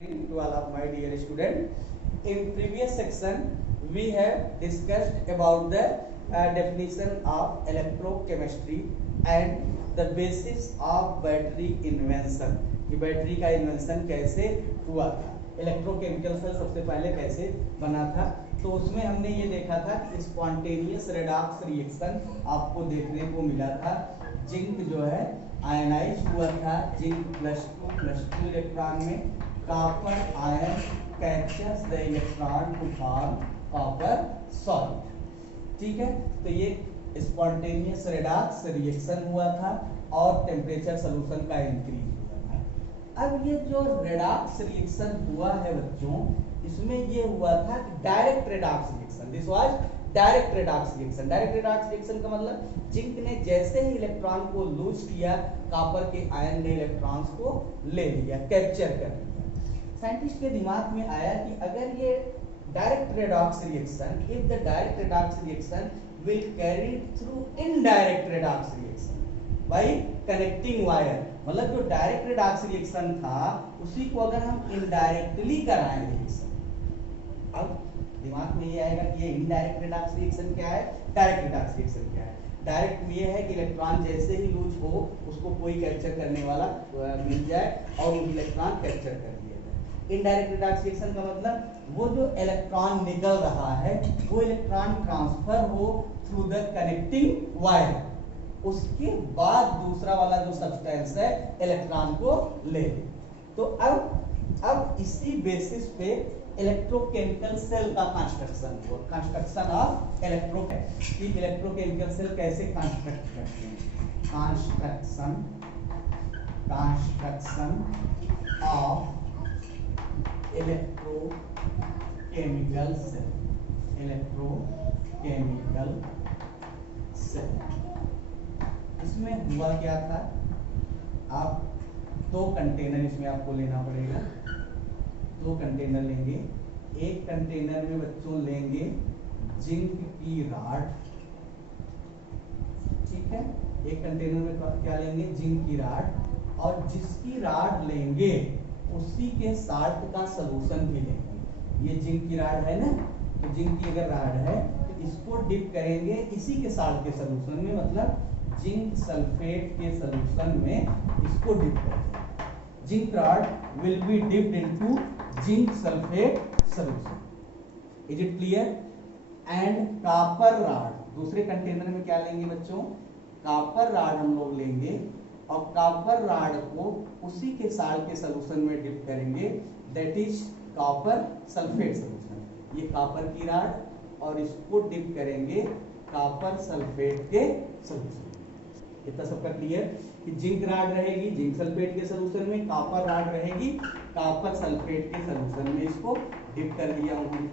To all of my dear student, in previous section we have discussed about the definition of electrochemistry and the basis of battery invention कि battery का invention कैसे हुआ था, electrochemical cell सबसे पहले कैसे बना था। तो उसमें हमने ये देखा था स्पॉन्टेनियस रेडॉक्स रिएक्शन आपको देखने को मिला था। जिंक जो है आयनाइज हुआ था, जिंक +2 इलेक्ट्रॉन में, copper ion catches the electron to form copper salt. ठीक है, तो ये स्पॉन्टेनियस रेडॉक्स रिएक्शन हुआ था और टेम्परेचर सोल्यूशन का इंक्रीज हुआ था। अब ये जो रेडॉक्स रिएक्शन हुआ है बच्चों, इसमें ये हुआ था कि direct redox reaction, this was direct redox reaction. Direct redox reaction का मतलब जिंक ने जैसे ही इलेक्ट्रॉन को लूज किया, कॉपर के आयन ने इलेक्ट्रॉन्स को ले लिया, कैप्चर कर लिया। साइंटिस्ट के दिमाग में आया कि अगर ये direct redox reaction, if the direct redox reaction will carry through indirect redox reaction by connecting wire, मतलब जो डायरेक्ट रेडॉक्स रिएक्शन था उसी को अगर हम इनडायरेक्टली कराएं रिएक्शन, अब दिमाग में ये आएगा कि ये इनडायरेक्ट रेडॉक्स रिएक्शन क्या है, डायरेक्ट रेडॉक्स रिएक्शन क्या है। डायरेक्ट में ये है कि इलेक्ट्रॉन जैसे ही लूज हो उसको कोई कैप्चर करने वाला मिल जाए और वो इलेक्ट्रॉन कैप्चर कर लिया जाए। इनडायरेक्ट रेडॉक्स रिएक्शन का मतलब वो जो इलेक्ट्रॉन निकल रहा है वो इलेक्ट्रॉन ट्रांसफर हो थ्रू द कनेक्टिंग वायर, उसके बाद दूसरा वाला जो सब्सटेंस है इलेक्ट्रॉन को ले। तो अब इसी बेसिस पे इलेक्ट्रोकेमिकल सेल का कंस्ट्रक्शन हुआ, कंस्ट्रक्शन ऑफ इलेक्ट्रोकेमिकल सेल कैसे कंस्ट्रक्ट करते हैं, कंस्ट्रक्शन ऑफ इलेक्ट्रोकेमिकल सेल। इसमें हुआ क्या था, आप दो कंटेनर इसमें आपको लेना पड़ेगा, दो कंटेनर लेंगे। एक कंटेनर में बच्चों लेंगे जिंक की रॉड, ठीक है, एक कंटेनर में क्या लेंगे, जिंक की रॉड, और जिसकी रॉड लेंगे उसी के साल्ट का सॉल्यूशन भी लेंगे। ये जिंक की रॉड है ना, तो जिंक की अगर रॉड है तो इसको डिप करेंगे इसी के साल्ट के सॉल्यूशन में, मतलब जिंक सल्फेट के सॉल्यूशन में इसको डिप करेंगे। Zinc rod will be dipped into zinc sulfate solution. Is it clear? And copper rod, दूसरे कंटेनर में क्या लेंगे बच्चों, कॉपर रॉड हम लोग लेंगे और कॉपर रॉड को उसी के साल्ट के सॉल्यूशन में डिप करेंगे, that is copper sulphate solution. ये कॉपर की रॉड और इसको डिप करेंगे कॉपर सल्फेट के सॉल्यूशन। इतना सबका क्लियर कि जिंक रॉड रहेगी जिंक सल्फेट के सॉल्यूशन में, कॉपर रॉड रहेगी कॉपर सल्फेट के सॉल्यूशन में, इसको डिप कर लिया होंगे।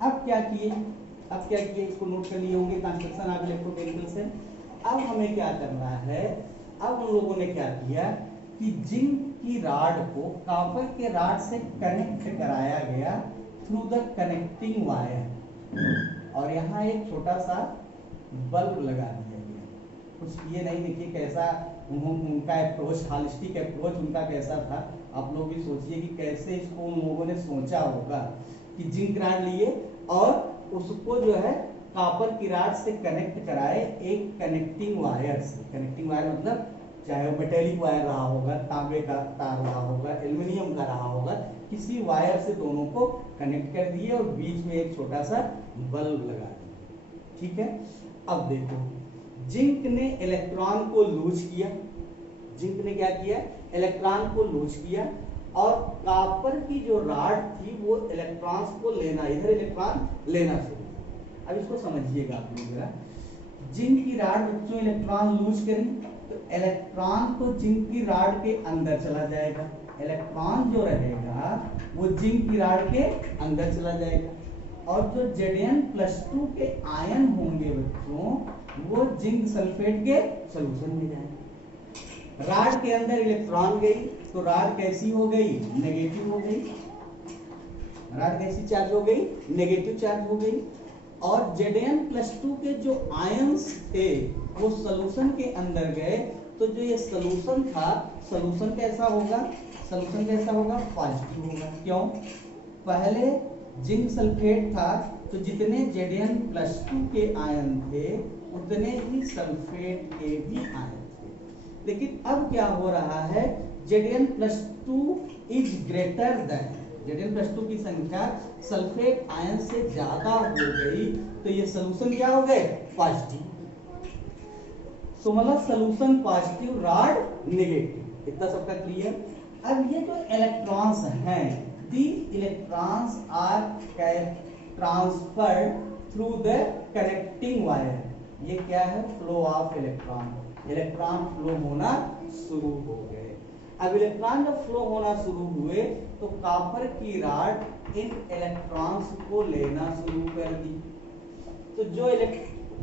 अब क्या किए इसको नोट कर लिए होंगे, कंस्ट्रक्शन ऑफ इलेक्ट्रोकेमिकल सेल। अब हमें क्या करना है, अब हम लोगों ने क्या किया कि जिंक की रॉड को कॉपर के रॉड से कनेक्ट कराया गया थ्रू द कनेक्टिंग वायर, और यहाँ एक छोटा सा बल्ब लगा दिया गया। कुछ ये नहीं, देखिए कैसा उनका अप्रोच, हॉलिस्टिक अप्रोच उनका कैसा था, आप लोग भी सोचिए कि कैसे इसको उन लोगों ने सोचा होगा कि जिंक रॉड लिए और उसको जो है कॉपर की रॉड से कनेक्ट कराए एक कनेक्टिंग वायर से। कनेक्टिंग वायर मतलब चाहे वो मेटेलिक वायर रहा होगा, तांबे का तार रहा होगा, एल्युमिनियम का रहा होगा, किसी वायर से दोनों को कनेक्ट कर दिए और बीच में एक छोटा सा बल्ब लगा दिया। ठीक है, अब देखो जिंक ने इलेक्ट्रॉन को लूज किया, जिंक ने क्या किया, इलेक्ट्रॉन को लूज किया, और कॉपर की जो रॉड थी वो इलेक्ट्रॉन्स को लेना, इधर इलेक्ट्रॉन लेना शुरू किया। अब इसको समझिएगा आप लोग जरा, जिंक की रॉड बच्चों इलेक्ट्रॉन लूज करी तो इलेक्ट्रॉन तो जिंक की रॉड के अंदर चला जाएगा, इलेक्ट्रॉन जो रहेगा वो जिंक की रॉड के अंदर चला जाएगा, और जो Zn+2 के आयन होंगे बच्चों वो जिंक सल्फेट के सॉल्यूशन में जाएंगे। रॉड के अंदर इलेक्ट्रॉन गई तो रॉड कैसी हो गई, नेगेटिव हो गई, रॉड कैसी चार्ज हो गई, नेगेटिव चार्ज हो गई, और Zn+2 के जो आयंस थे वो सॉल्यूशन के अंदर गए, तो जो ये सॉल्यूशन था, सॉल्यूशन कैसा होगा, सॉल्यूशन कैसा होगा? पॉजिटिव होगा। क्यों? पहले जिंक सल्फेट था तो जितने Zn+2 के आयन थे उतने ही सल्फेट के भी आयन थे, लेकिन अब क्या हो रहा है, Zn+2 is greater then, Zn+2 की संख्या सल्फेट आयन से ज्यादा हो गई, तो ये सॉल्यूशन क्या हो गए? पॉजिटिव। तो मतलब सॉल्यूशन पॉजिटिव, रॉड नेगेटिव। इतना सबका क्लियर? अब ये जो इलेक्ट्रॉन्स हैं, these electrons are transferred through the connecting wire। ये क्या है? Flow of electron. Electron flow होना शुरू हो गए। अब इलेक्ट्रॉन जब फ्लो होना शुरू हुए तो कॉपर की रॉड इन इलेक्ट्रॉन्स को लेना शुरू कर दी। तो जो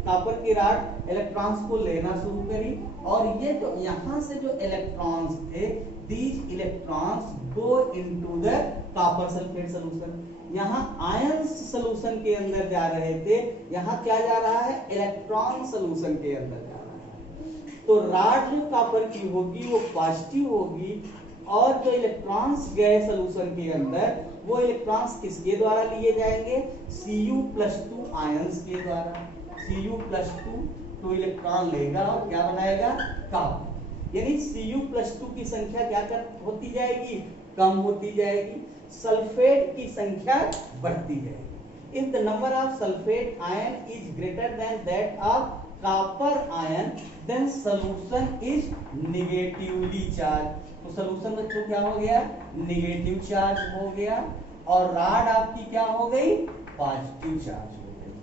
कॉपर की रॉड इलेक्ट्रॉन्स को लेना शुरू करी, और ये जो यहाँ से जो इलेक्ट्रॉन्स थे, these electrons go into the copper sulfate solution। यहाँ आयंस सॉल्यूशन के अंदर जा रहे थे, यहाँ क्या जा रहा है? इलेक्ट्रॉन सॉल्यूशन के अंदर जा रहा है। तो रॉड जो कॉपर की होगी वो पॉजिटिव होगी, और जो इलेक्ट्रॉन्स गए सॉल्यूशन के अंदर वो इलेक्ट्रॉन्स किसके द्वारा लिए जाएंगे? Cu+2 आयंस के द्वारा। Cu+2 तो इलेक्ट्रॉन लेगा और क्या बनाएगा? कॉपर। यानी Cu+2 की संख्या क्या होती जाएगी? कम होती जाएगी। सल्फेट की संख्या बढ़ती जाएगी। If the number of sulphate ion is greater than that of copper ion, then solution is negatively charge. तो सॉल्यूशन बच्चों क्या हो गया? नेगेटिव चार्ज हो गया, और रॉड आपकी क्या हो गई? पॉजिटिव चार्ज हो गई।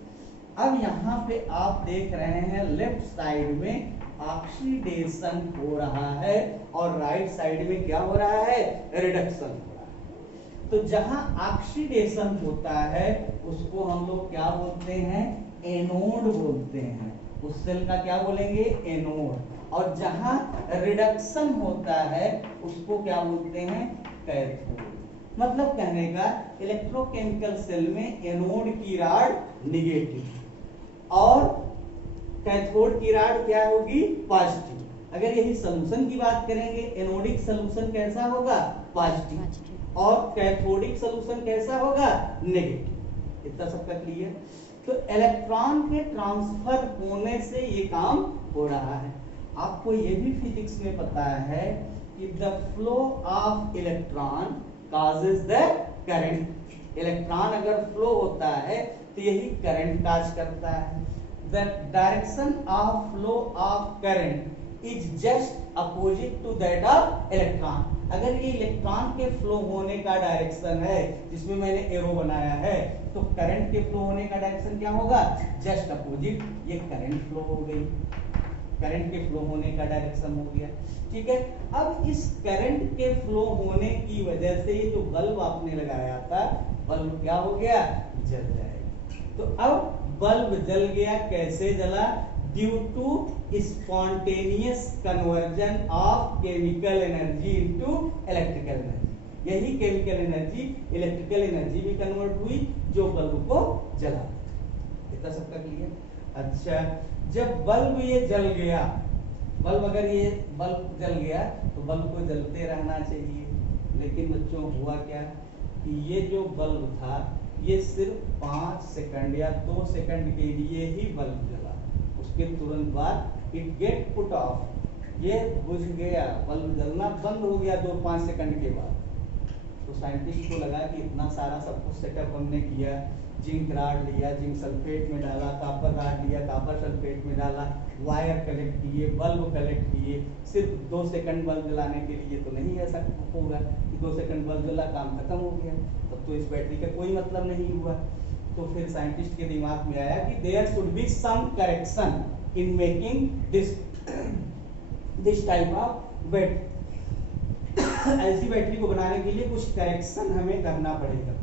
अब यहाँ पे आप देख रहे हैं लेफ्ट साइड में ऑक्सीडेशन हो रहा है, और राइट साइड में क्या हो रहा है? रिडक्शन हो रहा है। तो जहां ऑक्सीडेशन होता है उसको हम लोग क्या बोलते हैं? एनोड बोलते हैं। उस सेल का क्या बोलेंगे? एनोड। और जहां रिडक्शन होता है उसको क्या बोलते हैं? कैथोड। मतलब कहने का इलेक्ट्रोकेमिकल सेल में एनोड की रॉड नेगेटिव और कैथोड की रॉड क्या होगी? पॉजिटिव। अगर यही सॉल्यूशन की बात करेंगे, एनोडिक सॉल्यूशन कैसा होगा? पॉजिटिव। और कैथोडिक सॉल्यूशन कैसा होगा? नेगेटिव। इतना सबका क्लियर? तो इलेक्ट्रॉन के ट्रांसफर होने से ये काम हो रहा है। आपको ये भी फिजिक्स में पता है कि the flow of electron causes the current। Electron अगर फ्लो होता है तो यही करंट काज करता है। The direction of flow of current is just opposite to that of electron। अगर ये इलेक्ट्रॉन के फ्लो होने का डायरेक्शन है, जिसमें मैंने एरो बनाया है, तो करंट के फ्लो होने का डायरेक्शन क्या होगा? Just opposite. ये करंट फ्लो हो गई, करंट के फ्लो होने का डायरेक्शन हो गया। ठीक है। अब इस करंट के फ्लो होने की वजह से ये जो बल्ब आपने लगाया था, बल्ब क्या हो गया? जल जाएगा। तो अब बल्ब जल गया। कैसे जला? Due to spontaneous conversion of chemical energy into electrical energy. यही केमिकल एनर्जी इलेक्ट्रिकल एनर्जी में कन्वर्ट हुई जो बल्ब को जला। इतना सबका क्लियर? अच्छा, जब बल्ब ये जल गया, बल्ब अगर ये बल्ब जल गया तो बल्ब को जलते रहना चाहिए, लेकिन बच्चों हुआ क्या कि ये जो बल्ब था ये सिर्फ 5 सेकंड या 2 सेकंड के लिए ही बल्ब जला। उसके तुरंत बाद इट गेट पुट ऑफ, ये बुझ गया, बल्ब जलना बंद हो गया 2-5 सेकंड के बाद। तो साइंटिस्ट को लगा कि इतना सारा सब कुछ सेटअप हमने किया, जिंक राड लिया, जिंक सल्फेट में डाला, कॉपर राड लिया, कॉपर सल्फेट में डाला, वायर कलेक्ट किए, बल्ब कलेक्ट किए, सिर्फ 2 सेकंड बल्ब जलाने के लिए तो नहीं ऐसा होगा कि 2 सेकंड बल्ब जला काम खत्म हो गया, तब तो इस बैटरी का कोई मतलब नहीं हुआ। तो फिर साइंटिस्ट के दिमाग में आया कि there should be some correction in making this type of battery. ऐसी बैटरी को बनाने के लिए कुछ करेक्शन हमें करना पड़ेगा।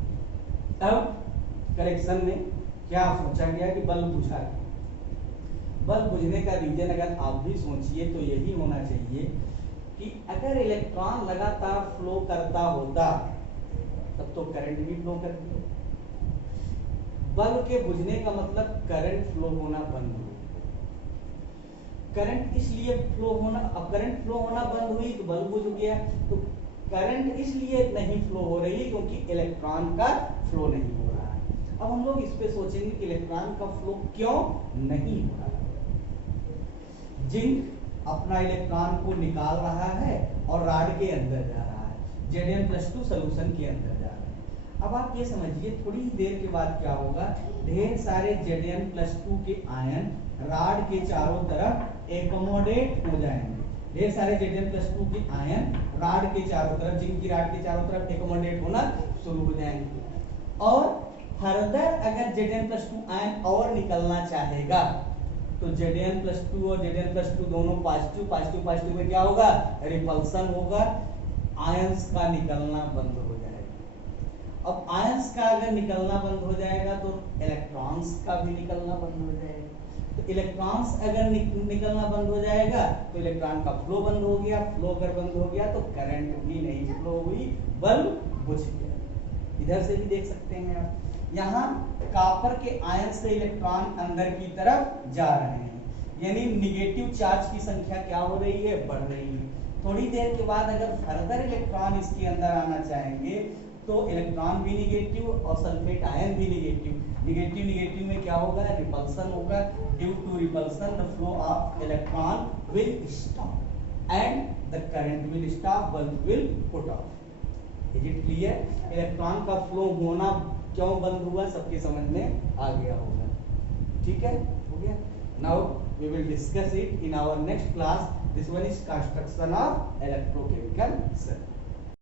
अब करेक्शन में क्या सोचा गया कि बल्ब बुझा। बल्ब बुझने का रीजन अगर आप भी सोचिए तो यही होना चाहिए कि अगर इलेक्ट्रॉन लगातार फ्लो करता होता तब तो करंट भी फ्लो करती। बल्ब के बुझने का मतलब करंट फ्लो होना बंद हो। करंट इसलिए फ्लो होना, अब करंट फ्लो होना बंद हुई तो बल्ब बुझ गया। तो करंट इसलिए नहीं फ्लो हो रही है क्योंकि इलेक्ट्रॉन का फ्लो नहीं हो रहा है। अब हम लोग इस पे सोचेंगे कि इलेक्ट्रॉन का फ्लो क्यों नहीं हो रहा है। जिंक अपना इलेक्ट्रॉन को निकाल रहा है और राड के अंदर जा रहा है, Zn+2 सोल्यूशन के अंदर जा रहा है। अब आप ये समझिए थोड़ी ही देर के बाद क्या होगा, ढेर सारे Zn+2 के आयन राड के चारों तरफ एकोमोडेट हो जाएंगे। ढेर सारे Zn+2 के आयन राड के चारों तरफ, जिंक की राड के चारों तरफ एकोमोडेट होना शुरू हो जाएंगे। और फर्दर अगर Zn+2 आयन और निकलना चाहेगा तो Zn+2 और Zn+2 दोनों पॉजिटिव पॉजिटिव पॉजिटिव में क्या होगा, रिपल्सन होगा, आयंस का निकलना बंद हो जाएगा। अब आयंस का अगर निकलना बंद हो जाएगा तो इलेक्ट्रॉन्स का भी निकलना बंद हो जाएगा। तो इलेक्ट्रॉन्स अगर निकलना बंद हो जाएगा तो इलेक्ट्रॉन का फ्लो बंद हो गया, फ्लो अगर बंद हो गया तो करंट भी नहीं फ्लो हुई, बल्ब बुझ गया। इधर से भी देख सकते हैं आप, यहाँ कॉपर के आयन से इलेक्ट्रॉन अंदर की तरफ जा रहे हैं, यानी निगेटिव चार्ज की संख्या क्या हो रही है, बढ़ रही है। थोड़ी देर के बाद अगर फर्दर इलेक्ट्रॉन इसके अंदर आना चाहेंगे तो इलेक्ट्रॉन भी निगेटिव और सल्फेट आयन भी निगेटिव, निगेटिव निगेटिव में क्या होगा, रिपल्सन होगा। Due to repulsion the flow of electron will stop and the current will stop, bulb will put off. Is it clear? Electron का फ्लो होना क्यों बंद हुआ सबके समझ में आ गया होगा। ठीक है, हो गया। Now we will discuss it in our next class. This one is construction of electrochemical circuit.